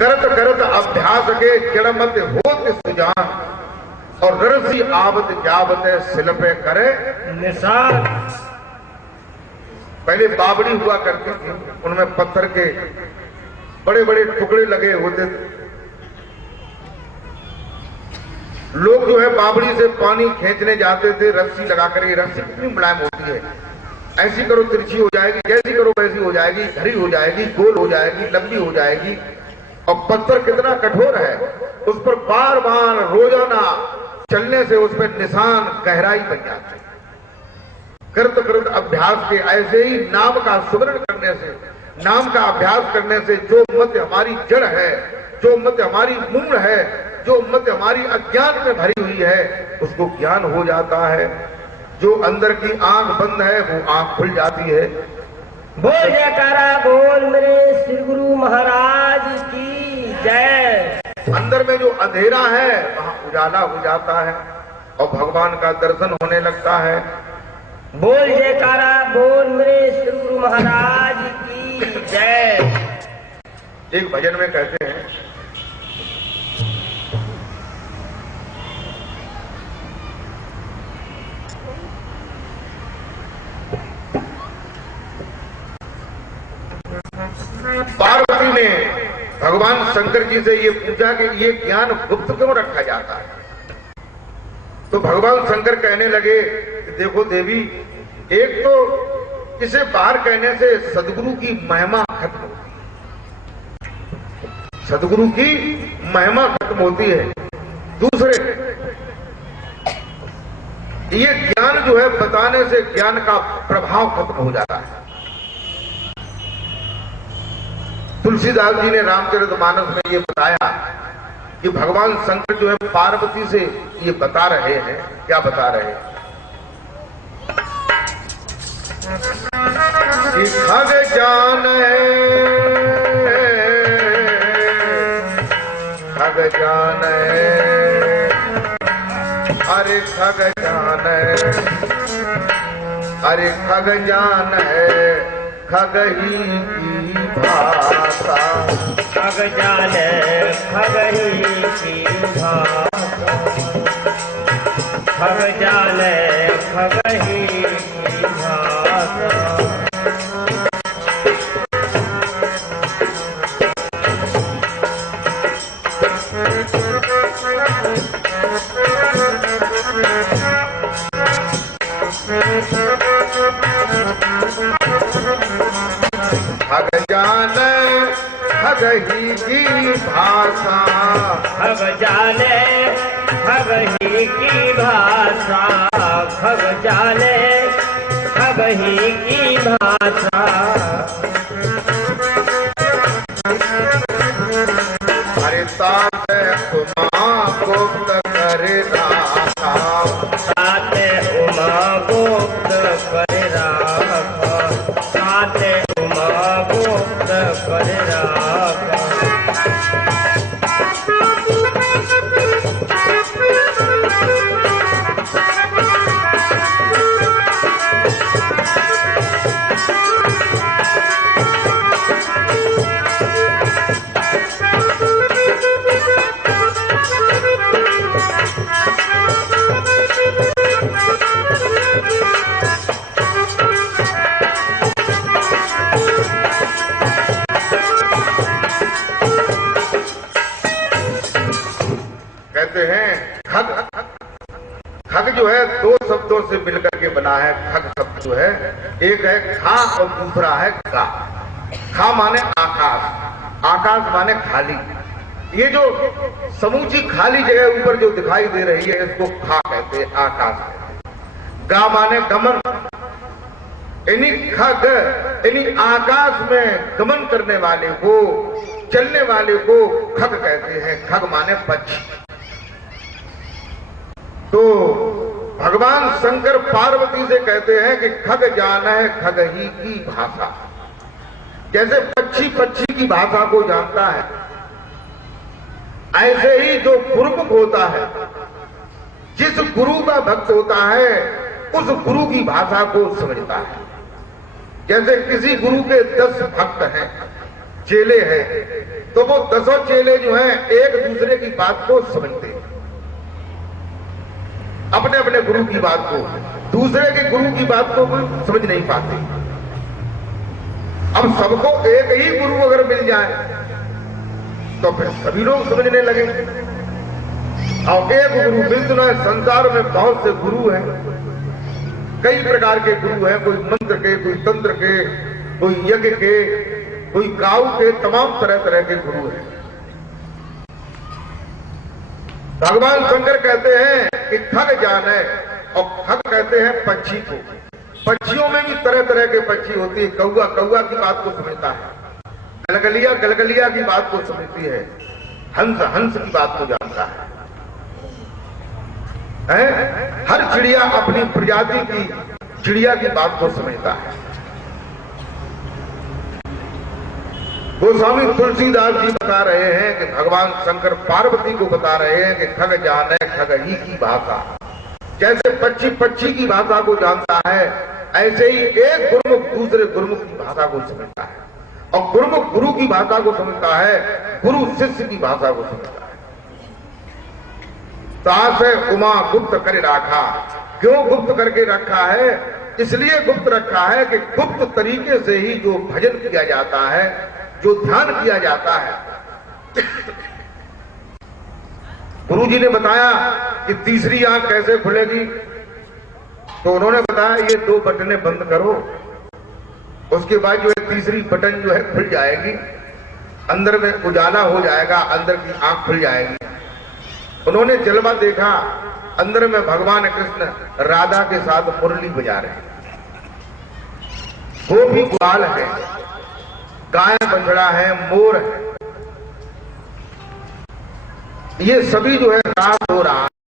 करत करत अभ्यास के किड़मत होत सुजान, और ररसी आवत जावत सिल पे करे निशान। पहले बावड़ी हुआ करती थी, उनमें पत्थर के बड़े बड़े टुकड़े लगे होते थे। लोग जो है बावड़ी से पानी खींचने जाते थे रस्सी लगाकर। ये रस्सी कितनी मुलायम होती है, ऐसी करो तिरछी हो जाएगी, जैसी करो वैसी हो जाएगी, घरी हो जाएगी, गोल हो जाएगी, लंबी हो जाएगी। और पत्थर कितना कठोर है, उस पर बार बार रोजाना चलने से उस पर निशान गहराई बन जाती है। करत करत अभ्यास के ऐसे ही नाम का सुमरण करने से, नाम का अभ्यास करने से जो मत हमारी जड़ है, जो मत हमारी मूल है, जो मत हमारी अज्ञान में भरी हुई है, उसको ज्ञान हो जाता है। जो अंदर की आंख बंद है वो आंख खुल जाती है। बोल जयकारा बोल मेरे श्री गुरु महाराज की जय। अंदर में जो अंधेरा है वहां उजाला हो जाता है और भगवान का दर्शन होने लगता है। बोल जयकारा बोल मेरे श्री गुरु महाराज की जय। एक भजन में कहते हैं, पार्वती ने भगवान शंकर जी से ये पूछा कि ये ज्ञान गुप्त क्यों रखा जाता है। तो भगवान शंकर कहने लगे कि देखो देवी, एक तो इसे बाहर कहने से सदगुरु की महिमा खत्म होती है, सदगुरु की महिमा खत्म होती है। दूसरे, ये ज्ञान जो है बताने से ज्ञान का प्रभाव खत्म हो जाता है। तुलसीदास जी ने रामचरितमानस में ये बताया कि भगवान शंकर जो है पार्वती से ये बता रहे हैं। क्या बता रहे हैं कि खग जाने, खग जाने, अरे खग जाने, अरे खग जाने, खग ही की भाषा, खग जाने खग ही की भाषा, खग जाने खग ही की भाषा। खग जाने खग ही की भाषा, खग जाने खग ही की भाषा, खग जाने खग ही की भाषा। अरे तात उमा गुप्त करे राखा, तात उमा गुप्त करे राखा, तात उमा गुप्त करे राखा। कहते हैं खग, खग जो है दो शब्दों से मिलकर के बना है। खग शब्द जो है एक है खा और दूसरा है गा। खा माने आकाश, आकाश माने खाली। ये जो समूची खाली जगह ऊपर जो दिखाई दे रही है इसको खा कहते हैं, आकाश कहते हैं। गा माने गमन, यानी खग यानी आकाश में गमन करने वाले को, चलने वाले को खग कहते हैं। खग माने पक्षी। तो भगवान शंकर पार्वती से कहते हैं कि खग जाना है खग ही की भाषा। जैसे पक्षी पक्षी की भाषा को जानता है, ऐसे ही जो गुरुमुख होता है, जिस गुरु का भक्त होता है उस गुरु की भाषा को समझता है। जैसे किसी गुरु के 10 भक्त हैं, चेले हैं, तो वो 10 चेले जो हैं एक दूसरे की बात को समझते हैं, अपने अपने गुरु की बात को, दूसरे के गुरु की बात को समझ नहीं पाते। अब सबको एक ही गुरु अगर मिल जाए तो फिर सभी लोग समझने लगेंगे। और एक गुरु मिल तो ना, संसार में बहुत से गुरु हैं, कई प्रकार के गुरु हैं, कोई मंत्र के, कोई तंत्र के, कोई यज्ञ के, कोई गाँव के, तमाम तरह तरह के गुरु हैं। भगवान शंकर कहते हैं कि खग जान है, और खग कहते हैं पक्षी को। पक्षियों में भी तरह तरह के पक्षी होती है। कौआ कौआ की बात को समझता है, गलगलिया गलगलिया की बात को समझती है, हंस हंस की बात को जानता है। हर चिड़िया अपनी प्रजाति की चिड़िया की बात को समझता है। गोस्वामी तुलसीदास जी बता रहे हैं कि भगवान शंकर पार्वती को बता रहे हैं कि खग जाने खग ही की भाषा। जैसे पक्षी पक्षी की भाषा को जानता है, ऐसे ही एक गुरुमुख दूसरे गुरुमुख की भाषा को समझता है, और गुरुमुख गुरु की भाषा को समझता है, गुरु शिष्य की भाषा को समझता है। तास है उमा गुप्त कर रखा। क्यों गुप्त करके रखा है? इसलिए गुप्त रखा है कि गुप्त तरीके से ही जो भजन किया जाता है, जो ध्यान किया जाता है। गुरुजी ने बताया कि तीसरी आंख कैसे खुलेगी, तो उन्होंने बताया ये 2 बटनें बंद करो, उसके बाद जो है तीसरी बटन जो है खुल जाएगी, अंदर में उजाला हो जाएगा, अंदर की आंख खुल जाएगी। उन्होंने जलवा देखा, अंदर में भगवान कृष्ण राधा के साथ मुरली बजा रहे हैं, वो भी ग्वाल है, गाय बछड़ा है, मोर है, ये सभी जो है रास हो रहा है।